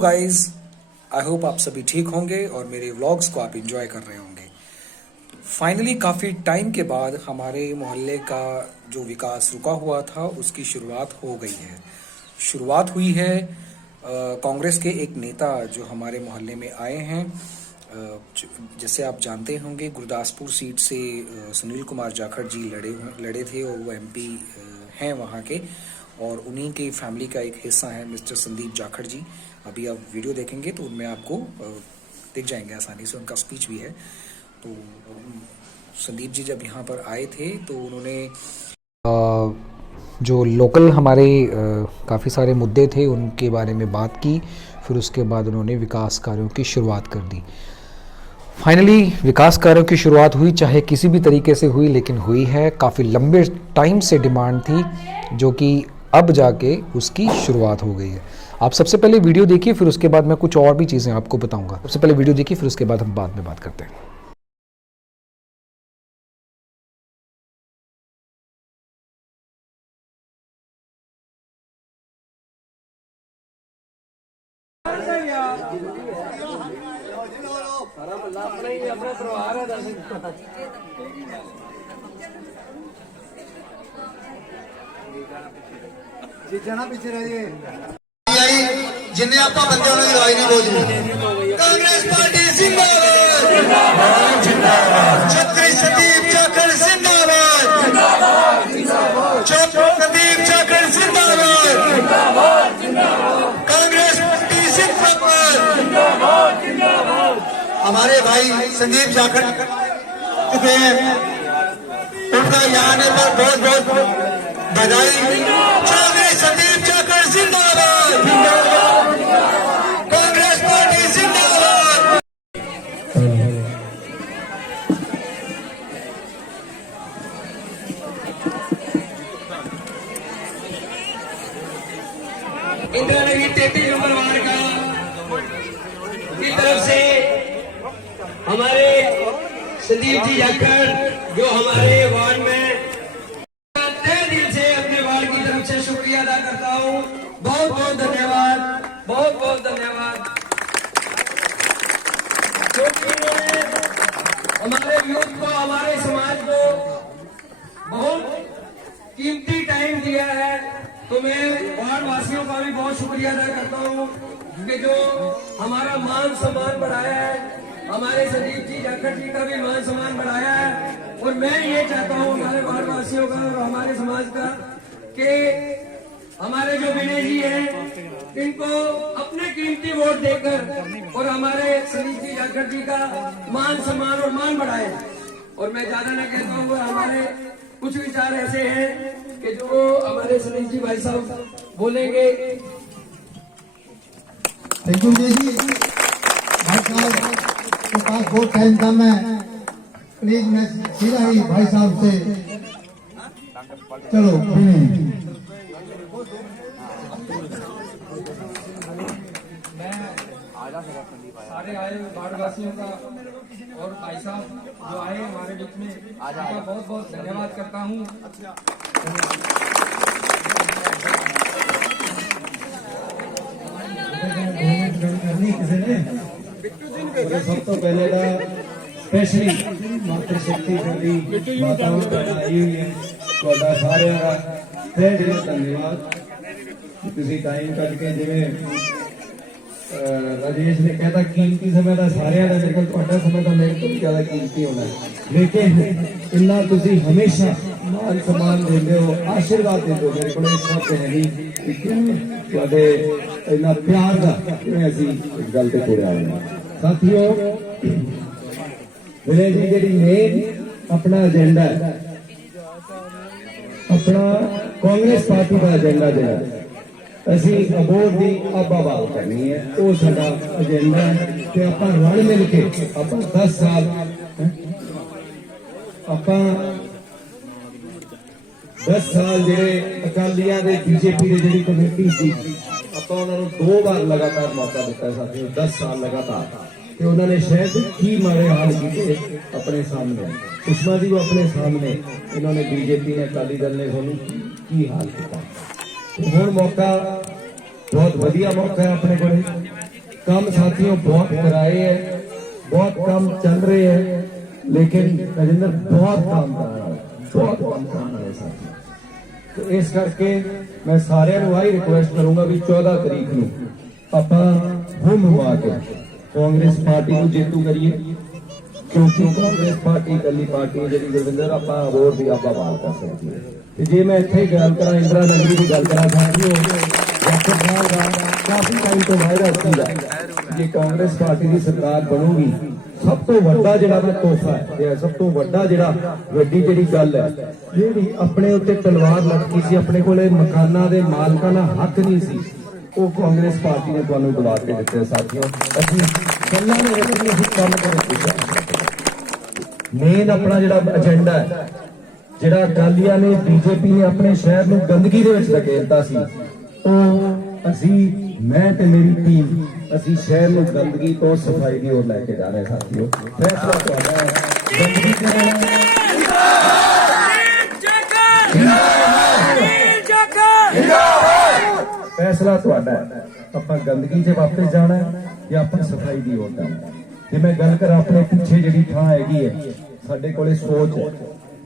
Guys, I hope आप सभी ठीक होंगे और मेरे व्लॉग्स को आप एंजॉय कर रहे होंगे। फाइनली काफ़ी टाइम के बाद हमारे मोहल्ले का जो विकास रुका हुआ था उसकी शुरुआत हो गई है। शुरुआत हुई है कांग्रेस के एक नेता जो हमारे मोहल्ले में आए हैं। जैसे आप जानते होंगे, गुरदासपुर सीट से सुनील कुमार जाखड़ जी लड़े थे और वो एमपी हैं वहाँ के, और उन्हीं की फैमिली का एक हिस्सा है मिस्टर संदीप जाखड़ जी। अभी आप वीडियो देखेंगे तो उनमें आपको दिख जाएंगे आसानी से, उनका स्पीच भी है। तो संदीप जी जब यहाँ पर आए थे तो उन्होंने जो लोकल हमारे काफ़ी सारे मुद्दे थे उनके बारे में बात की। फिर उसके बाद उन्होंने विकास कार्यों की शुरुआत कर दी। फाइनली विकास कार्यों की शुरुआत हुई, चाहे किसी भी तरीके से हुई, लेकिन हुई है। काफ़ी लंबे टाइम से डिमांड थी जो कि अब जाके उसकी शुरुआत हो गई है। आप सबसे पहले वीडियो देखिए, फिर उसके बाद मैं कुछ और भी चीज़ें आपको बताऊंगा। सबसे पहले वीडियो देखिए, फिर उसके बाद हम बाद में बात करते हैं। जिन्हें आप बंदे उन्होंने लड़ाई नहीं बोझ कांग्रेस पार्टी जिंदाबाद, छत्री संदीप जाखड़ जिंदाबाद, संदीप जाखड़ जिंदाबाद, कांग्रेस पार्टी जिंदाबाद। हमारे भाई संदीप जाखड़ उनका यहाँ आने पर बहुत बहुत बधाई। कांग्रेस संदीप जाखड़ जिंदाबाद, कांग्रेस पार्टी जिंदाबाद। इंदिरा नगर 33 नंबर वार्ड का की तरफ से हमारे संदीप जी जाखड़ जो हमारे वार्ड में तहे दिल से अपने वार्ड की तरफ से शुक्रिया अदा करता हूँ। बहुत बहुत धन्यवाद, बहुत बहुत धन्यवाद। क्योंकि इन्होंने हमारे यूथ को, हमारे समाज को बहुत कीमती टाइम दिया है। तो मैं वार्ड वासियों का भी बहुत शुक्रिया अदा करता हूँ कि जो हमारा मान सम्मान बढ़ाया है, हमारे संदीप जी जाखड़ जी का भी मान सम्मान बढ़ाया है। और मैं ये चाहता हूँ हमारे वार्ड वासियों का और हमारे समाज का कि हमारे जो विनय जी हैं इनको अपने कीमती वोट देकर और हमारे संदीप जी जाखड़ जी का मान सम्मान और मान बढ़ाए। और मैं ज्यादा न कहता हूँ, हमारे कुछ विचार ऐसे हैं कि जो हमारे संदीप जी भाई साहब बोलेंगे। थैंक यू जी। भाई साहब के पास बहुत टाइम कम है, प्लीज मैं सीधा ही भाई साहब से चलो। सारे आए वार्ड वासियों का और भाई साहब जो आए हमारे बीच में, उनका बहुत बहुत धन्यवाद करता हूँ। सब तो पहले का स्पेशली मातृशक्ति साड़ी माताओं का आई हुई है, ਤੁਹਾਡਾ ਸਾਰਿਆਂ ਦਾ ਤਹਿ ਦਿਲੋਂ ਧੰਨਵਾਦ। ਤੁਸੀਂ ਟਾਈਮ ਕੱਢ ਕੇ ਜਿਵੇਂ राजेश ने कहता कीमती समय का सारे का, लेकिन ਤੁਹਾਡਾ समय तो मेरे तो भी ज्यादा कीमती होना है। लेकिन इन्ना तुसी हमेशा मान सम्मान देते हो, आशीर्वाद देते हो। मेरे को इस शब्द है नहीं ਤੁਹਾਡੇ इन्ना प्यार का किवें असीं इस गल ते तुरे आए हैं। साथियों, विनय जी जी मेन अपना एजेंडा है, अपना कांग्रेस पार्टी का एजेंडा जो ਅਸੀਂ ਅਬੋਹਰ ਦੀ ਆਬਾਬਾਲ ਕਰਨੀ ਹੈ, ਉਹ ਸਾਡਾ ਏਜੰਡਾ ਹੈ। ਤੇ ਆਪਾਂ ਰਲ ਮਿਲ ਕੇ ਆਪਾਂ 10 ਸਾਲ ਜਿਹੜੇ ਅਕਾਲੀਆਂ ਦੇ ਬੀਜੇਪੀ ਦੇ ਜਿਹੜੀ ਕਮੇਟੀ ਸੀ, ਆਪਾਂ ਉਹਨਾਂ ਨੂੰ 2 ਵਾਰ ਲਗਾਤਾਰ ਮੌਕਾ ਦਿੱਤਾ ਸਾਥੀਓ, 10 ਸਾਲ ਲਗਾਤਾਰ। ਤੇ ਉਹਨਾਂ ਨੇ ਸ਼ਾਇਦ ਕੀ ਮਾੜੇ ਹਾਲ ਕੀਤੇ ਆਪਣੇ ਸਾਹਮਣੇ, ਸੁਸ਼ਮਾ ਜੀ को अपने सामने इन्होंने बीजेपी ने, अकाली दल ने ਤੁਹਾਨੂੰ ਕੀ ਹਾਲ ਕੀਤਾ। ਹੁਣ ਮੌਕਾ बहुत वधिया मौका है अपने को। काम साथियों बहुत कराए हैं, बहुत काम चल रहे हैं, लेकिन राजेंद्र बहुत काम कराने वाला, बहुत काम कराने वाले साथी। तो इस करके मैं सारे आही रिक्वेस्ट करूंगा भी 14 तरीक ਨੂੰ ਆਪਾਂ ਹੁਮ ਹੁਆ ਕੇ कांग्रेस पार्टी ਨੂੰ ਜੇਤੂ ਕਰੀਏ, क्योंकि कांग्रेस पार्टी कली पार्टी जी गुरविंदर आप वोट की आप बात कर सकती है। तो जे मैं इतने गल करा इंदिरा नगरी की गल करा काफी टाइम तो वायदा सीगा जे कांग्रेस पार्टी की सरकार बनूगी सब तो वड्डा जिहड़ा तोहफा है, सब तो वड्डा जिहड़ा वड्डी जिहड़ी गल है जिहड़ी अपने उत्ते तलवार लटकी सी, अपने कोले मकानां दे मालकां दा हक नहीं सी, वो कांग्रेस पार्टी ने तुहानूं दवा के दित्ते साथियों। असीं गल्लां दे विच नहीं असीं काम कर सकते। मेन अपना जिहड़ा एजेंडा है, जिहड़ा अकालियां ने बीजेपी ने अपने शहर में गंदगी दे विच धकेलता सी, ਉਹ ਅਸੀਂ मैं ते मेरी टीम ਅਸੀਂ शहर में गंदगी तो सफाई की ओर लेके जा रहे साथियों। फैसला तुहाडा है, गंदगी फैसला तुहाडा है, ਆਪਾਂ गंदगी से वापस जाना है या ਆਪਾਂ सफाई की ओर जाना है। ਜੇ ਮੈਂ ਗੱਲ ਕਰਾਂ ਆਪਣੇ ਪਿੱਛੇ ਜਿਹੜੀ ਥਾਂ ਹੈਗੀ ਹੈ, ਸਾਡੇ ਕੋਲੇ ਸੋਚ ਹੈ,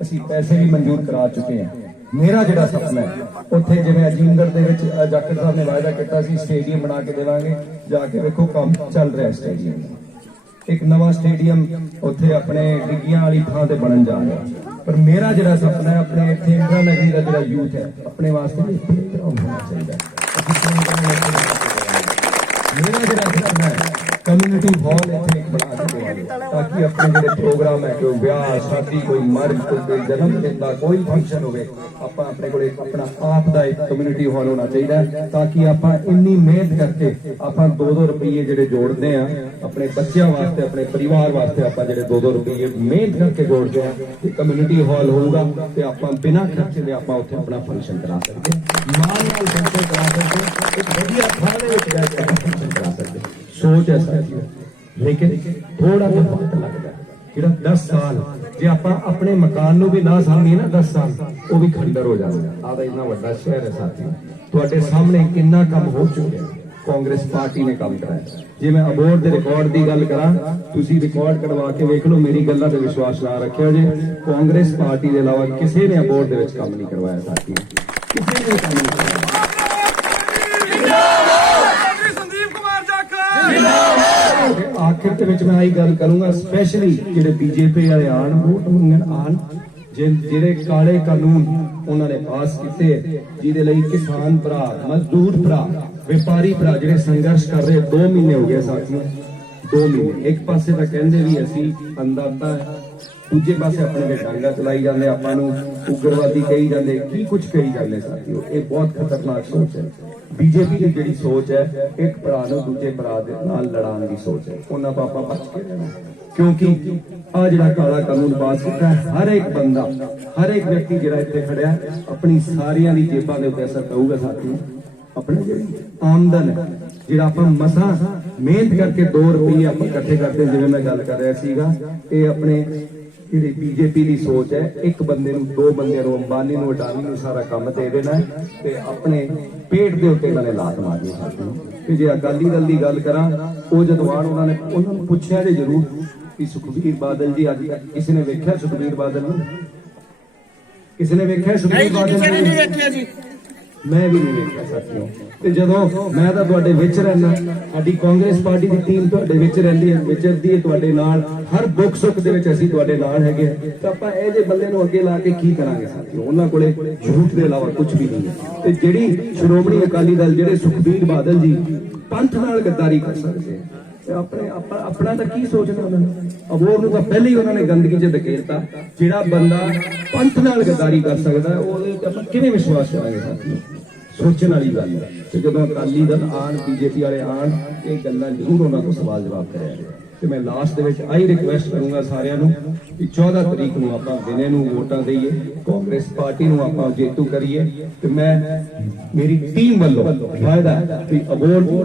ਅਸੀਂ ਪੈਸੇ ਵੀ ਮਨਜ਼ੂਰ ਕਰਾ ਚੁੱਕੇ ਹਾਂ। ਮੇਰਾ ਜਿਹੜਾ ਸੁਪਨਾ ਹੈ ਉੱਥੇ ਜਿਵੇਂ ਅਜੀਮਗੜ੍ਹ ਦੇ ਵਿੱਚ ਜਾਖੜ ਸਾਹਿਬ ਨੇ ਵਾਅਦਾ ਕੀਤਾ ਸੀ ਸਟੇਡੀਅਮ ਬਣਾ ਕੇ ਦੇਵਾਂਗੇ, ਜਾ ਕੇ ਵੇਖੋ ਕੰਮ ਚੱਲ ਰਿਹਾ ਸਟੇਡੀਅਮ ਦਾ। ਇੱਕ ਨਵਾਂ ਸਟੇਡੀਅਮ ਉੱਥੇ ਆਪਣੇ ਡਿੱਗੀਆਂ ਵਾਲੀ ਥਾਂ ਤੇ ਬਣਨ ਜਾ ਰਿਹਾ। ਪਰ ਮੇਰਾ ਜਿਹੜਾ ਸੁਪਨਾ ਹੈ ਆਪਣੇ ਇੱਥੇ ਇੰਦਰਾ ਨਗਰੀ ਦਾ ਜਿਹੜਾ ਯੂਥ ਹੈ ਆਪਣੇ ਵਾਸਤੇ ਇੱਕ ਪਲੇਗਰਾਊਂਡ ਹੋਣਾ ਚਾਹੀਦਾ ਹੈ। मेरा जिहड़ा सपना है कम्युनिटी हॉल इत्थे एक बना के देवांगे ताकि अपने जिहड़े प्रोग्राम है कोई ब्याह शादी कोई मर्ज कोई जन्मदिन का कोई फंक्शन होवे आपां अपने कोले अपना आप दा एक कम्युनिटी हॉल होना चाहिए ताकि आपां इन्नी मेहनत करके आपां 2-2 रुपये जिहड़े जोड़दे हैं अपने बच्चों वास्ते अपने परिवार वास्ते आपां जिहड़े 2-2 रुपये मेहनत करके जोड़दे हैं कि कम्युनिटी हॉल होगा ते आपां बिना खर्चे दे आपां उत्थे अपना फंक्शन करा सकदे नाल फंक्शन करा सकदे एक वधिया थां दे विच जा के फंक्शन करा सकदे। सोच है साथियों, लेकिन थोड़ा सा वक्त लगता है ਜਿਹੜਾ 10 ਸਾਲ ਜੇ ਆਪਾਂ ਆਪਣੇ ਮਕਾਨ ਨੂੰ ਵੀ ਨਾ ਸਾਂਭੀਏ ਨਾ 10 ਸਾਲ ਉਹ ਵੀ ਖੰਡਰ ਹੋ ਜਾਂਦਾ। ਆਹ ਤਾਂ ਇੰਨਾ ਵੱਡਾ ਸ਼ਹਿਰ ਹੈ ਸਾਥੀਓ, ਤੁਹਾਡੇ ਸਾਹਮਣੇ ਕਿੰਨਾ ਕੰਮ ਹੋ ਚੁੱਕਿਆ ਕਾਂਗਰਸ ਪਾਰਟੀ ਨੇ ਕੰਮ ਕਰਾਇਆ। ਜੇ ਮੈਂ ਅਬੋਰਡ ਦੇ ਰਿਕਾਰਡ ਦੀ ਗੱਲ ਕਰਾਂ ਤੁਸੀਂ ਰਿਕਾਰਡ ਕਢਵਾ ਕੇ ਵੇਖ ਲਓ, ਮੇਰੀ ਗੱਲਾਂ ਤੇ ਵਿਸ਼ਵਾਸ ਨਾ ਰੱਖਿਓ ਜੇ ਕਾਂਗਰਸ ਪਾਰਟੀ ਦੇ ਇਲਾਵਾ ਕਿਸੇ ਨੇ ਅਬੋਰਡ ਦੇ ਵਿੱਚ ਕੰਮ ਨਹੀਂ ਕਰਵਾਇਆ ਸਾਥੀਓ, ਕਿਸੇ ਨੇ ਕੰਮ ਨਹੀਂ ਕਰਵਾਇਆ। आखिर के विच मैं आई गल करूंगा स्पेशली जिहड़े बीजेपी वाले आन वोट मंगण आन जिहड़े काले कानून उन्होंने पास किए जिहदे लई किसान भरा मजदूर भरा व्यापारी भरा जिहड़े संघर्ष कर रहे 2 महीने हो गए साथियों 2 महीने एक पासे तां कहंदे भी असीं अंदाता है दूजे पासे अपने ते डांगा चलाई जांदे आपां नूं उग्रवादी कही जांदे की कुछ कही जांदे साथियों ये बहुत खतरनाक सोच है। बीजेपी की जिहड़ी सोच है एक भरा नूं दूजे भरा दे नाल लड़ाउण दी सोच है उन्हां तो आपां बच के रहना क्योंकि आ जिहड़ा काला कानून पास कीता है हर एक बंदा हर एक व्यक्ति जिहड़ा इत्थे खड़िया अपनी सारियां दी जेबां दे उत्ते असर पऊगा साथियों। अपनी जिहड़ी आमदन है जिहड़ा आपां मसां मेहनत करके 2 रुपये आपां इकट्ठे करते जिवें मैं गल कर रहा सीगा ये अपने जिहड़ी बीजेपी की सोच है एक बंदे नूं 2 बंदे नूं अंबानी नूं अडानी नूं सारा काम दे देना है ते अपने पेट दे उत्ते इन्हां ने लात मारनी है। ते जे अकाली दल दी गल करां ओ जदों आण उन्हां नूं पुछया जे जरूर कि सुखबीर बादल जी अज किसी ने वेख्या सुखबीर बादल नूं किसी ने वेख्या सुखबीर बादल नूं नहीं वेख्या जी मैं भी नहीं वेख्या साथियों। ते जदों मैं तां तुहाडे विच रहना साडी कांग्रेस पार्टी दी टीम तुहाडे विच रहिंदी है विचरदी है तुहाडे नाल हर दुख सुख दे विच असीं तुहाडे नाल हैगे तां आपां इह जे बंदे नूं अगे ला के की करांगे साथियों उन्हां कोले झूठ दे इलावा कुछ भी नहीं है। ते जिहड़ी श्रोमणी अकाली दल जिहड़े सुखबीर बादल जी पंथ नाल गद्दारी कर सकदे अपने अपना तो की सोचना उन्होंने अबोर नूं तां पहले ही उन्होंने गंदगी च धकेलता जिहड़ा बंदा पंथ नाल गद्दारी कर सकदा ओहदे ते आपां किवें विश्वास करांगे साथियों। सोचण वाली गल है ते जदों अकाली दल आण बीजेपी वाले आण ये गल्लां जरूर उन्हां तों सवाल जवाब करिया ते मैं last they which I request करूंगा सारिਆਂ ਨੂੰ कि 14 तरीक ਨੂੰ ਆਪਾਂ ਦਿਨੇ ਨੂੰ ਵੋਟਾਂ ਦੇਈਏ कांग्रेस पार्टी ਨੂੰ ਆਪਾਂ ਜੇਤੂ ਕਰੀਏ ਤੇ ਮੈਂ मेरी टीम ਵੱਲੋਂ ਵਾਅਦਾ ਕਿ ਅਬੋਰਡ ਨੂੰ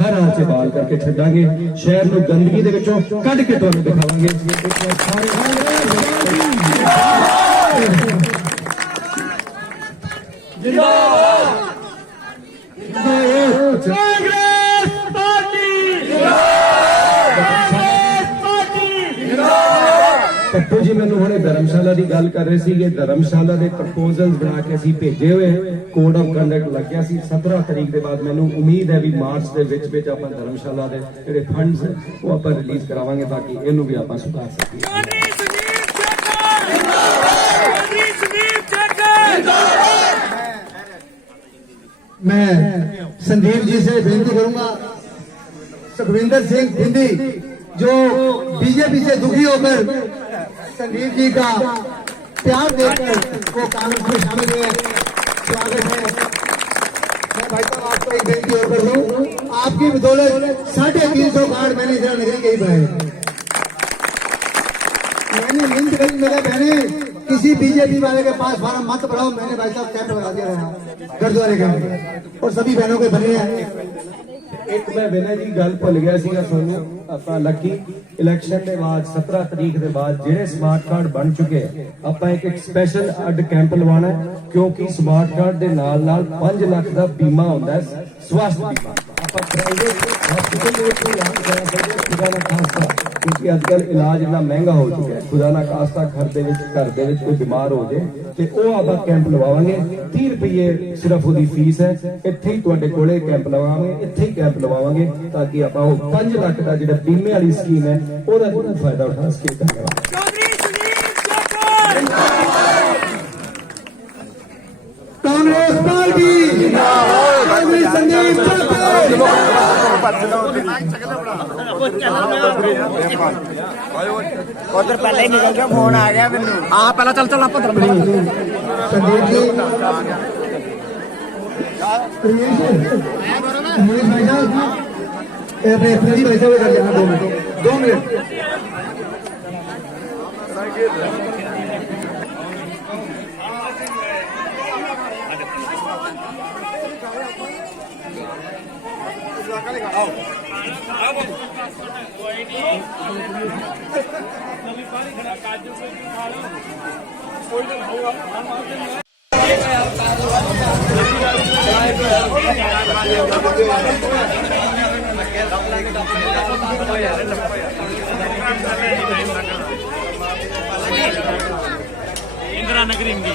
हर हाल से बाल करके छड्डांगे शहर ਨੂੰ गंदगी ਦੇ ਵਿੱਚੋਂ ਕੱਢ ਕੇ ਤੁਹਾਨੂੰ ਦਿਖਾਵਾਂਗੇ जिंदाबाद कांग्रेस पार्टी ਧਰਮਸ਼ਾਲਾ ਦੀ ਗੱਲ ਕਰ ਰਹੇ ਸੀਗੇ, ਧਰਮਸ਼ਾਲਾ ਦੇ ਪ੍ਰਪੋਜ਼ਲਸ ਬਣਾ ਕੇ ਅਸੀਂ ਭੇਜੇ ਹੋਏ, ਕੋਡ ਆਫ ਕੰਡਕਟ ਲੱਗਿਆ ਸੀ 17 ਤਰੀਕ ਦੇ ਬਾਅਦ। ਮੈਨੂੰ ਉਮੀਦ ਹੈ ਵੀ ਮਾਰਚ ਦੇ ਵਿੱਚ ਆਪਾਂ ਧਰਮਸ਼ਾਲਾ ਦੇ ਜਿਹੜੇ ਫੰਡਸ ਉਹ ਆਪਾਂ ਰਿਲੀਜ਼ ਕਰਾਵਾਂਗੇ ਤਾਂ ਕਿ ਇਹਨੂੰ ਵੀ ਆਪਾਂ ਸੁਧਾਰ ਸਕੀਏ। मैं संदीप जी से बेनती करूंगा, सुखविंदर सिंह बिंदी जो बीजेपी से दुखी होकर संदीप जी का प्यार देकर वो कांग्रेस में शामिल हुए, स्वागत है। मैं भाई साहब आपको एक बेनती और कर दूं, आपकी बदौलत 350 कार्ड मैंने इधर नगरी के ही बनाए। मैंने मिन्नत करी, मेरे बहने किसी बीजेपी वाले के पास फार्म मत भराओ, मैंने भाई साहब कैंप लगा दिया है गुरुद्वारे कैंप, और सभी बहनों के बने हैं। ਇੱਕ ਮੈਂ ਬਿਨਾਂ ਜੀ ਗੱਲ ਭੁੱਲ ਗਿਆ ਸੀਗਾ ਤੁਹਾਨੂੰ, ਆਪਾਂ ਲੱਕੀ ਇਲੈਕਸ਼ਨ ਦੇ ਬਾਅਦ 17 ਤਰੀਕ ਦੇ ਬਾਅਦ ਜਿਹੜੇ ਸਮਾਰਟ ਕਾਰਡ ਬਣ ਚੁੱਕੇ ਆਪਾਂ ਇੱਕ ਸਪੈਸ਼ਲ ਅੱਡ ਕੈਂਪ ਲਵਾਉਣਾ ਹੈ, ਕਿਉਂਕਿ ਸਮਾਰਟ ਕਾਰਡ ਦੇ ਨਾਲ 5 ਲੱਖ ਦਾ ਬੀਮਾ ਹੁੰਦਾ ਹੈ, ਸਵਾਸਥ ਬੀਮਾ। ਆਪਾਂ ਪ੍ਰਾਈਵੇਟ ਹਸਪੀਟਲ ਦੇ ਵਿੱਚ ਇਲਾਜ ਕਰਾ ਸਕਦੇ ਹਾਂ, ਖੁਦਾ ਨਾ ਖਾਸਤਾ, ਕਿਉਂਕਿ ਅੱਜ ਕੱਲ੍ਹ ਇਲਾਜ ਇੰਨਾ ਮਹਿੰਗਾ ਹੋ ਚੁੱਕਿਆ ਹੈ। ਖੁਦਾ ਨਾ ਖਾਸਤਾ ਘਰ ਦੇ ਵਿੱਚ ਕੋਈ ਬਿਮਾਰ ਹੋ ਜਾਏ ਤੇ ਉਹ ਆਪਾਂ ਕੈਂਪ ਲਵਾਵਾਂਗੇ। 30 ਰੁਪਏ ਸਿਰਫ ਉਹਦੀ ਫੀਸ ਹੈ, ਇੱਥੇ ਹੀ ਤੁਹਾਡੇ ਕੋਲੇ ਕੈਂਪ ਲਵਾਵਾਂਗੇ, ਇੱਥੇ ਹੀ ਕੈਂਪ ਲਵਾਵਾਂਗੇ ਤਾਂ ਕਿ ਆਪਾਂ ਉਹ 5 ਲੱਖ ਦਾ ਜਿਹੜਾ ਬੀਮੇ ਵਾਲੀ ਸਕੀਮ ਹੈ ਉਹਦਾ ਪੂਰਾ ਫਾਇਦਾ ਉਠਾ ਸਕੀਏ। ਧੰਨਵਾਦ। कांग्रेस पार्टी जिंदाबाद, संदीप उधर पहले ही निकल गया, फोन आ गया मैनू। हाँ पहला चल चल आप संदीप जी, रमेश भाई साहब अपने फ्री भाई साहब कर लेना 2 मिनट। इंदिरा नगर इंगी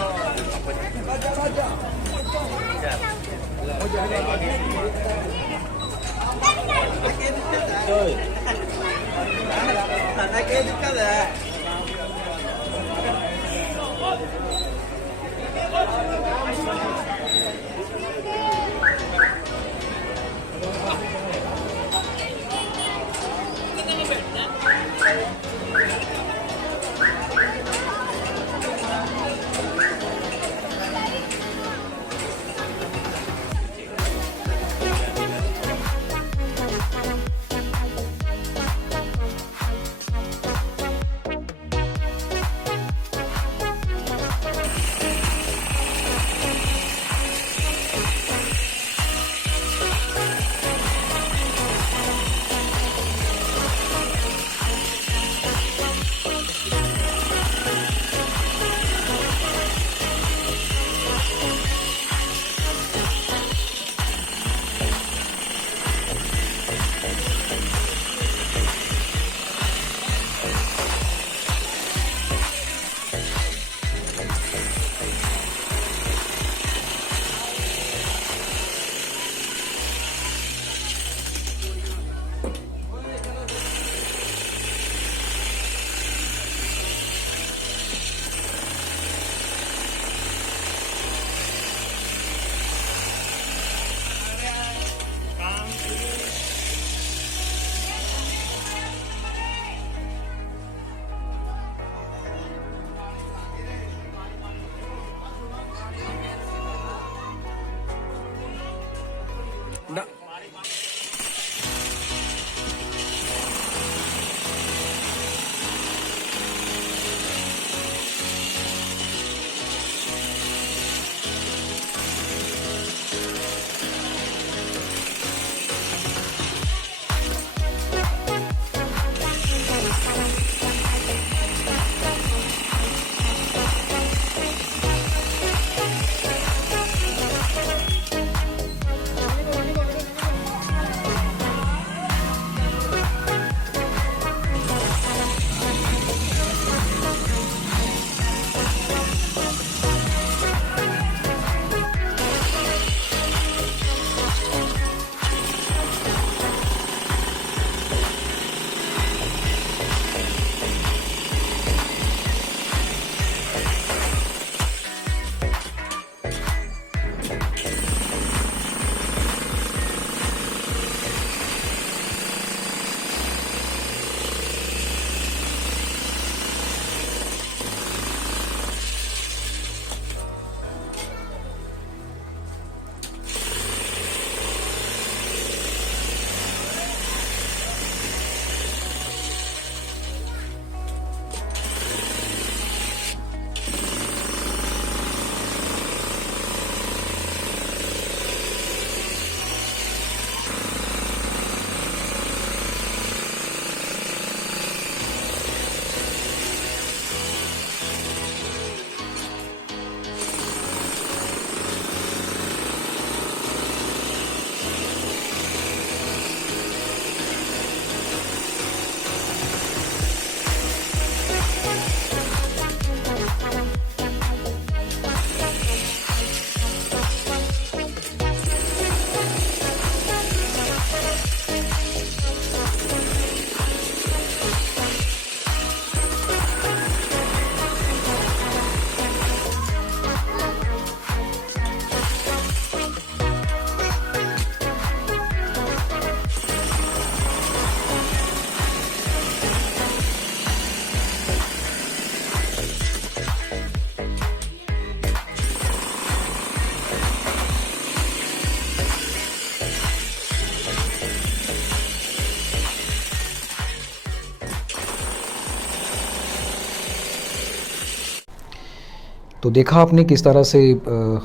तो देखा आपने किस तरह से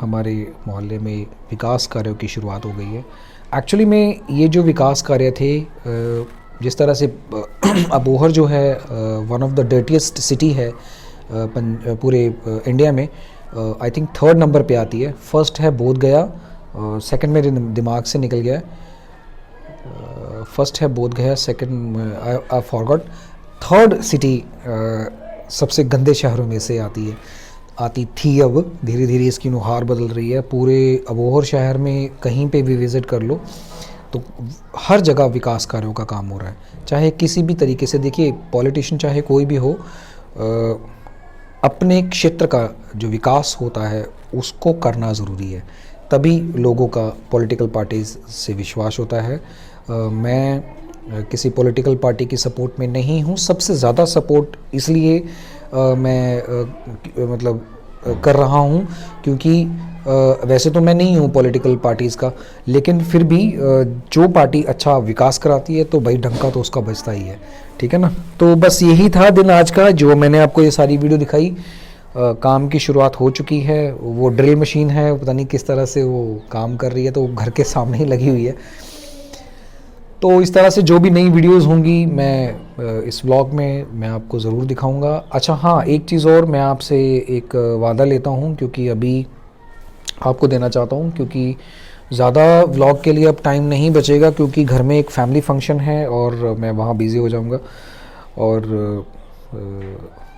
हमारे मोहल्ले में विकास कार्यों की शुरुआत हो गई है। एक्चुअली में ये जो विकास कार्य थे, जिस तरह से अबोहर जो है one of the dirtiest city है पूरे इंडिया में, आई थिंक 3rd नंबर पे आती है। फर्स्ट है बोध गया, सेकंड मेरे दिमाग से निकल गया है। फर्स्ट है बोध गया, second I forgot, 3rd city सबसे गंदे शहरों में से आती थी। अब धीरे धीरे इसकी नुहार बदल रही है। पूरे अबोहर शहर में कहीं पे भी विज़िट कर लो तो हर जगह विकास कार्यों का काम हो रहा है, चाहे किसी भी तरीके से। देखिए, पॉलिटिशियन चाहे कोई भी हो, अपने क्षेत्र का जो विकास होता है उसको करना ज़रूरी है, तभी लोगों का पॉलिटिकल पार्टीज से विश्वास होता है। मैं किसी पॉलिटिकल पार्टी की सपोर्ट में नहीं हूँ। सबसे ज़्यादा सपोर्ट इसलिए मैं मतलब कर रहा हूँ क्योंकि वैसे तो मैं नहीं हूँ पॉलिटिकल पार्टीज़ का, लेकिन फिर भी जो पार्टी अच्छा विकास कराती है तो भाई डंका तो उसका बजता ही है, ठीक है ना। तो बस यही था दिन आज का, जो मैंने आपको ये सारी वीडियो दिखाई। काम की शुरुआत हो चुकी है। वो ड्रिल मशीन है, पता नहीं किस तरह से वो काम कर रही है, तो घर के सामने ही लगी हुई है। तो इस तरह से जो भी नई वीडियोस होंगी मैं इस व्लॉग में मैं आपको ज़रूर दिखाऊंगा। अच्छा हाँ, एक चीज़ और मैं आपसे एक वादा लेता हूँ, क्योंकि अभी आपको देना चाहता हूँ, क्योंकि ज़्यादा व्लॉग के लिए अब टाइम नहीं बचेगा, क्योंकि घर में एक फैमिली फंक्शन है और मैं वहाँ बिज़ी हो जाऊँगा। और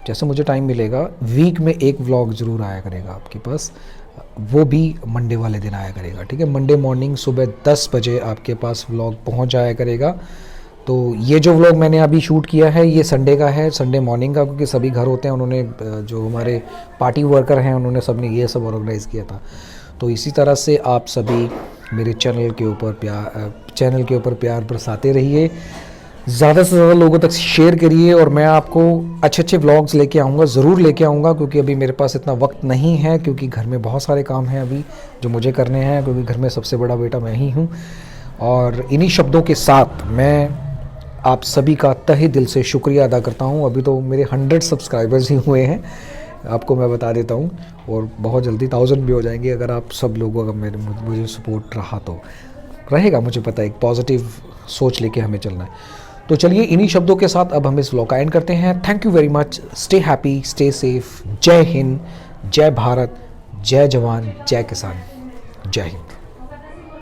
जैसे मुझे टाइम मिलेगा वीक में एक व्लॉग ज़रूर आया करेगा आपके पास, वो भी मंडे वाले दिन आया करेगा, ठीक है। मंडे मॉर्निंग सुबह 10 बजे आपके पास व्लॉग पहुंच जाया करेगा। तो ये जो व्लॉग मैंने अभी शूट किया है ये संडे का है, संडे मॉर्निंग का, क्योंकि सभी घर होते हैं। उन्होंने जो हमारे पार्टी वर्कर हैं उन्होंने सबने ये सब ऑर्गेनाइज़ किया था। तो इसी तरह से आप सभी मेरे चैनल के ऊपर प्यार बरसाते रहिए, ज़्यादा से ज़्यादा लोगों तक शेयर करिए, और मैं आपको अच्छे अच्छे व्लॉग्स लेके आऊँगा, ज़रूर लेके आऊँगा, क्योंकि अभी मेरे पास इतना वक्त नहीं है, क्योंकि घर में बहुत सारे काम हैं अभी जो मुझे करने हैं, क्योंकि घर में सबसे बड़ा बेटा मैं ही हूँ। और इन्हीं शब्दों के साथ मैं आप सभी का तहे दिल से शुक्रिया अदा करता हूँ। अभी तो मेरे 100 सब्सक्राइबर्स ही हुए हैं, आपको मैं बता देता हूँ, और बहुत जल्दी 1000 भी हो जाएंगे अगर आप सब लोगों का मुझे सपोर्ट रहा तो रहेगा। मुझे पता है एक पॉजिटिव सोच लेके हमें चलना है। तो चलिए, इन्हीं शब्दों के साथ अब हम इस व्लॉग का एंड करते हैं। Thank you very much. Stay happy, stay safe. जय हिंद, जय भारत, जय जवान, जय किसान, जय हिंद।